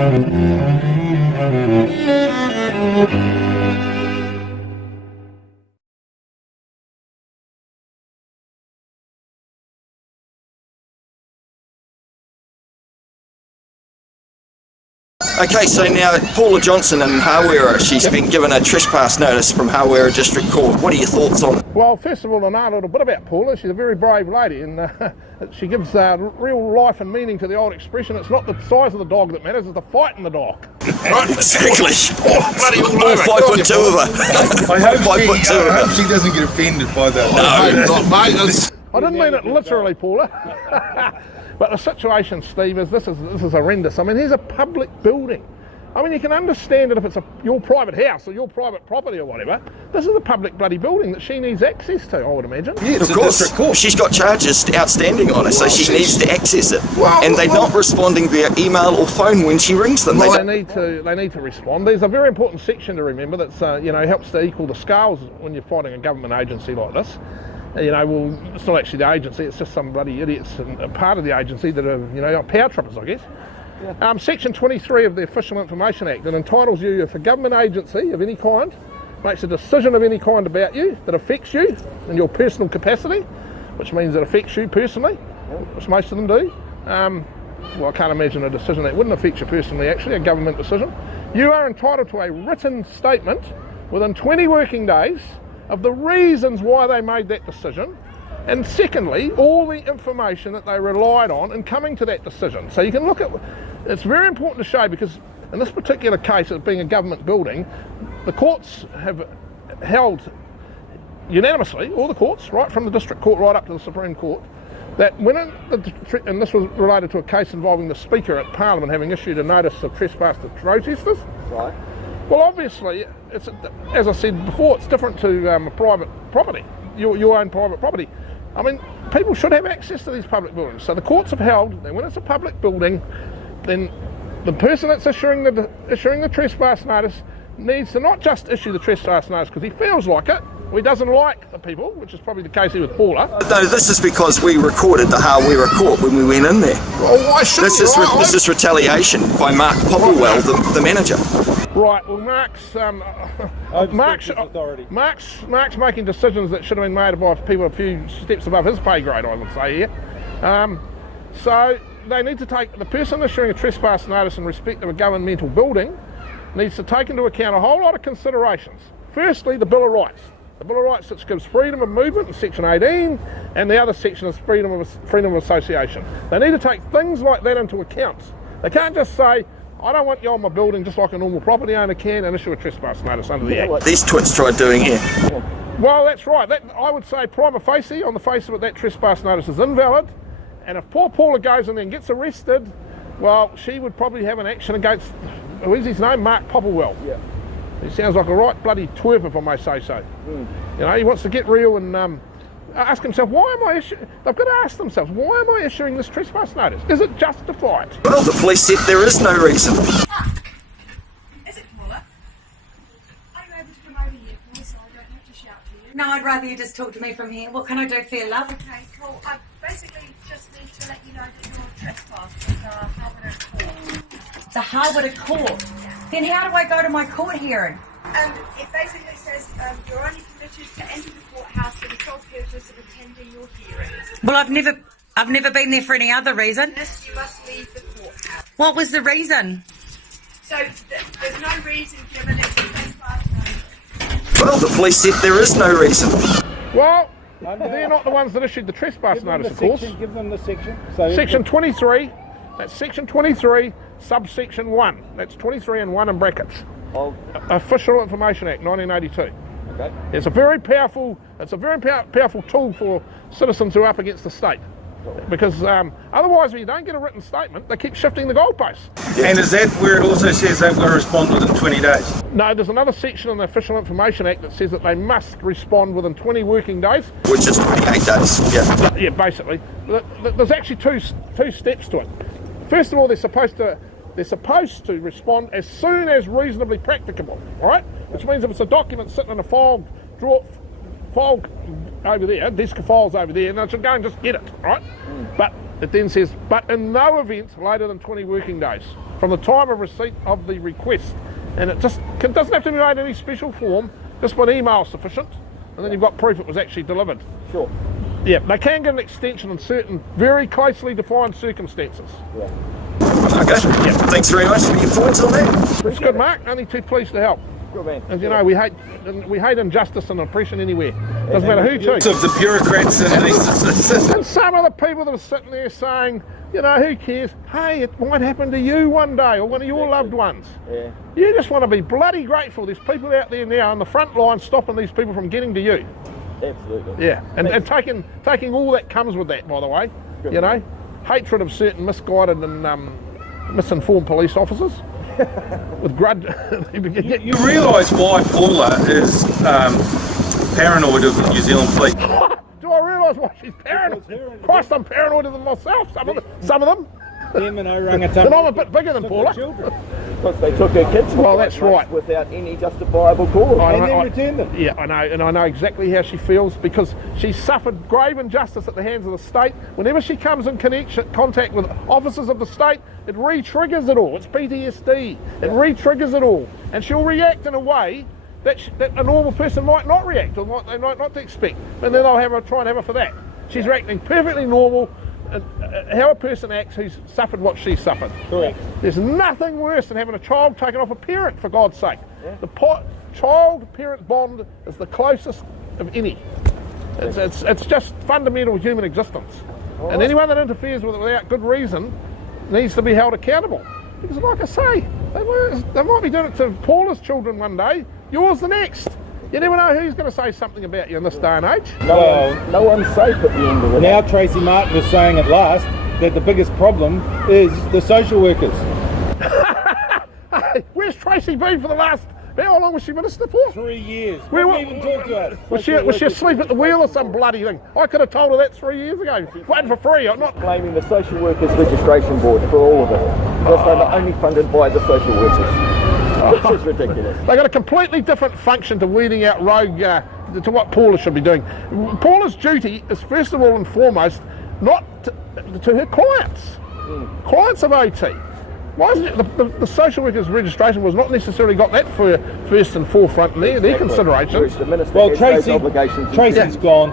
Okay, so now Paula Johnson in Hawera, she's been given a trespass notice from Hawera District Court. What are your thoughts on it? Well, first of all, I know a little bit about Paula. She's a very brave lady, and she gives real life and meaning to the old expression, it's not the size of the dog that matters, it's the fight in the dog. Right, exactly. Oh, bloody all over. 5'2" of her. I hope she doesn't get offended by that. No, mate. I didn't mean it literally, Paula. But the situation, Steve, is this is horrendous. I mean, here's a public building. I mean, you can understand it if it's your private house or your private property or whatever. This is a public bloody building that she needs access to, I would imagine. Yeah, of course. She's got charges outstanding on her, so she needs to access it. And they're not responding via email or phone when she rings them. They need to respond. There's a very important section to remember that's helps to equal the scales when you're fighting a government agency like this. Well, it's not actually the agency, it's just some bloody idiots and part of the agency that are, power trippers, I guess. Yeah. Section 23 of the Official Information Act, it entitles you, if a government agency of any kind makes a decision of any kind about you that affects you in your personal capacity, which means it affects you personally, which most of them do. Well, I can't imagine a decision that wouldn't affect you personally, actually, a government decision. You are entitled to a written statement within 20 working days of the reasons why they made that decision, and secondly, all the information that they relied on in coming to that decision. So you can look at, it's very important to show, because in this particular case, it being a government building, the courts have held unanimously, all the courts, right from the District Court right up to the Supreme Court, that when and this was related to a case involving the Speaker at Parliament having issued a notice of trespass to protesters. Right. Well, obviously, it's, as I said before, it's different to private property, your own private property. I mean, people should have access to these public buildings. So the courts have held that when it's a public building, then the person that's issuing the trespass notice needs to not just issue the trespass notice because he feels like it, or he doesn't like the people, which is probably the case here with Paula. No, this is because we recorded the Hawera court when we went in there. Well, why should this is retaliation by Mark Popplewell, the manager. Right, well, Mark's making decisions that should have been made by people a few steps above his pay grade, I would say here. So they need to take, the person issuing a trespass notice in respect of a governmental building needs to take into account a whole lot of considerations. Firstly, the Bill of Rights. The Bill of Rights, which gives freedom of movement in Section 18, and the other section is freedom of association. They need to take things like that into account. They can't just say, I don't want you on my building just like a normal property owner can, and issue a trespass notice under the Act. These twits tried doing here. Well, that's right. I would say prima facie, on the face of it, that trespass notice is invalid. And if poor Paula goes in there and gets arrested, well, she would probably have an action against, who is his name? Mark Popplewell. Yeah. He sounds like a right bloody twerp, if I may say so. He wants to get real and ask himself, why am I issuing? They've got to ask themselves, why am I issuing this trespass notice? Is it justified? Well, the police said there is no reason. Is it Paula? Are you able to come over here, Paula, so I don't have to shout to you? No, I'd rather you just talk to me from here. What can I do for you, love? Okay, cool. I basically just need to let you know that you're trespassing the Hawera Court. The Hawera Court? Then how do I go to my court hearing? It basically says you're only permitted to enter the courthouse for the sole purpose of attending your hearings. Well, I've never been there for any other reason. Yes, you must leave the courthouse. What was the reason? So there's no reason given. It's a trespass notice. Well, the police said there is no reason. Well, they're not the ones that issued the trespass notice, of course. Give them the section. Section 23, that's Section 23, subsection 1. That's 23 and 1 in brackets. Official Information Act, 1982. Okay. It's a very powerful tool for citizens who are up against the state. Because otherwise, if you don't get a written statement, they keep shifting the goalposts. And is that where it also says they've got to respond within 20 days? No, there's another section in the Official Information Act that says that they must respond within 20 working days. Which is 28 days, yeah. Yeah, basically. There's actually two steps to it. First of all, they're supposed to respond as soon as reasonably practicable, all right? Which means if it's a document sitting in a file over there, desk of files over there, and they should go and just get it, all right? But it then says, but in no event later than 20 working days from the time of receipt of the request. And it just doesn't have to be made in any special form, just one email is sufficient, and then you've got proof it was actually delivered. Sure. Yeah, they can get an extension in certain very closely defined circumstances. Yeah. Okay. Yeah. Thanks very much for your thoughts on that. It's good, Mark. Only too pleased to help. Good man. As you know, we hate injustice and oppression anywhere. Doesn't matter who to. Of the bureaucrats in these And some of the people that are sitting there saying, you know, who cares? Hey, it might happen to you one day or one of your loved ones. Yeah. You just want to be bloody grateful. There's people out there now on the front line stopping these people from getting to you. Absolutely. Yeah, and taking all that comes with that, by the way. Good. You know, hatred of certain misguided and misinformed police officers with grudge. You realise why Paula is paranoid of the New Zealand police? Do I realise why she's paranoid? Christ, I'm paranoid than myself. Some of them. Them and orangutan. And I'm a bit bigger than Paula. Because they took her kids for Well, that's 5 months right. without any justifiable cause. And then returned them. Yeah, I know, and I know exactly how she feels because she suffered grave injustice at the hands of the state. Whenever she comes in contact with officers of the state, it re-triggers it all. It's PTSD. It re-triggers it all, and she'll react in a way that a normal person might not react, or they might not expect, and then they'll try and have her for that. She's reacting perfectly normal. How a person acts who's suffered what she suffered. Correct. There's nothing worse than having a child taken off a parent, for God's sake. Yeah. The child-parent bond is the closest of any. It's just fundamental human existence. All And right. anyone that interferes with it without good reason needs to be held accountable. Because like I say, they might be doing it to Paula's children one day, yours the next. You never know who's going to say something about you in this day and age. No one's safe at the end of it. Now Tracy Martin is saying at last that the biggest problem is the social workers. Hey, where's Tracy been for the last... How long was she minister for? 3 years. Where Wouldn't even talk to us. Was she asleep at the wheel or some bloody thing? I could have told her that 3 years ago. Waiting for free. I'm not... Blaming the Social Workers Registration Board for all of it. Because they're not only funded by the social workers. Which is ridiculous. They got a completely different function to weeding out rogue, to what Paula should be doing. Paula's duty is first of all and foremost not to her clients, clients of OT. Why isn't it the social workers registration was not necessarily got that for first and forefront in their considerations? Whereas the minister Well, has those Tracy, obligations. Tracy's gone.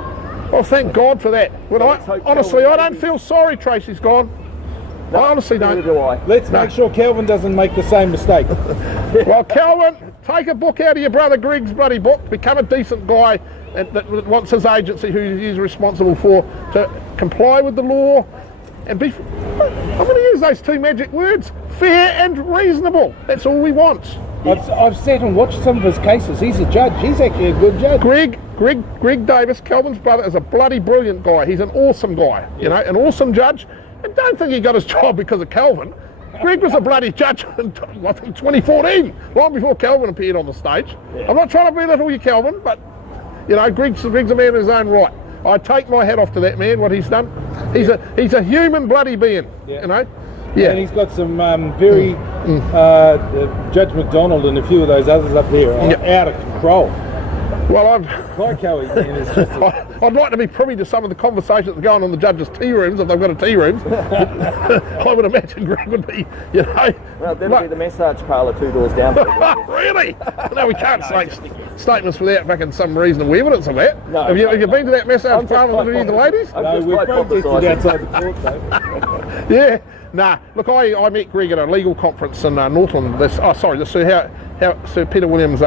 Well, thank God for that. When Well, let's hope honestly, I Calvin don't feel sorry Tracy's gone. I honestly Neither don't. do I. Let's make sure Kelvin doesn't make the same mistake. Well, Calvin, take a book out of your brother Greg's bloody book. Become a decent guy that wants his agency, who he's responsible for, to comply with the law and be... I'm going to use those two magic words: fair and reasonable. That's all we want. I've sat and watched some of his cases. He's a judge. He's actually a good judge. Greg Davis, Calvin's brother, is a bloody brilliant guy. He's an awesome guy, you know, an awesome judge. And don't think he got his job because of Calvin. Greg was a bloody judge in, I think, 2014, long before Calvin appeared on the stage. I'm not trying to belittle you, Calvin, but, you know, Greg's a man in his own right. I take my hat off to that man, what he's done. He's a human bloody being, you know. Yeah. And he's got some very Judge McDonald and a few of those others up there out of control. Well, Like how he is just I'd like to be privy to some of the conversations that go on in the judges' tea rooms, if they've got a tea room. I would imagine Greg would be, you know. Well, that'll be the massage parlour 2 doors down. Really? No, we can't say statements without fucking some reasonable evidence of that. No, have you been to that massage I'm just parlour with any of the ladies? I'm no, just we're protesting outside the court though. Yeah. Nah. Look, I met Greg at a legal conference in Northland. The Sir Peter Williams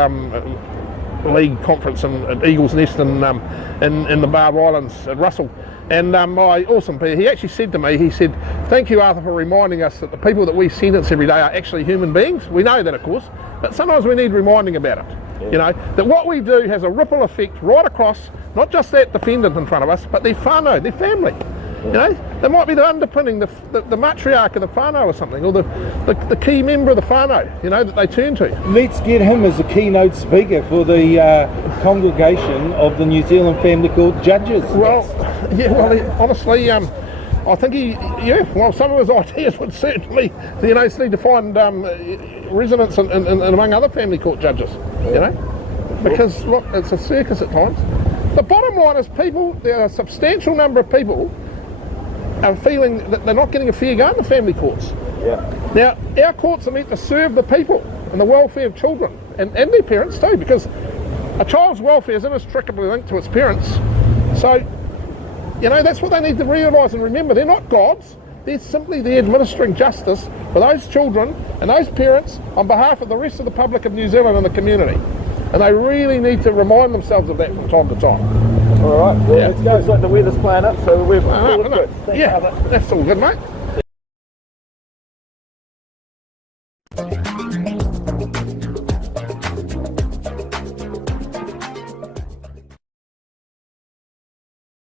league conference at Eagles Nest in the Barber Islands at Russell. And he actually said to me, he said, "Thank you, Arthur, for reminding us that the people that we sentence every day are actually human beings." We know that, of course, but sometimes we need reminding about it. You know, that what we do has a ripple effect right across, not just that defendant in front of us, but their whānau, their family. You know, they might be the underpinning, the matriarch of the whānau or something, or the key member of the whānau, you know, that they turn to. Let's get him as a keynote speaker for the congregation of the New Zealand Family Court judges. Well, honestly, I think some of his ideas would certainly, you know, need to find resonance in among other family court judges, you know, because look, it's a circus at times. The bottom line is there are a substantial number of people are feeling that they're not getting a fair go in the family courts. Yeah. Now, our courts are meant to serve the people and the welfare of children and their parents too, because a child's welfare is inextricably linked to its parents. So, you know, that's what they need to realise and remember. They're not gods. They're simply there administering justice for those children and those parents on behalf of the rest of the public of New Zealand and the community. And they really need to remind themselves of that from time to time. All right, well, Yeah. let's go. It's like the weather's playing up, so we're I know. good. Thanks, Yeah, Father. that's all good, mate.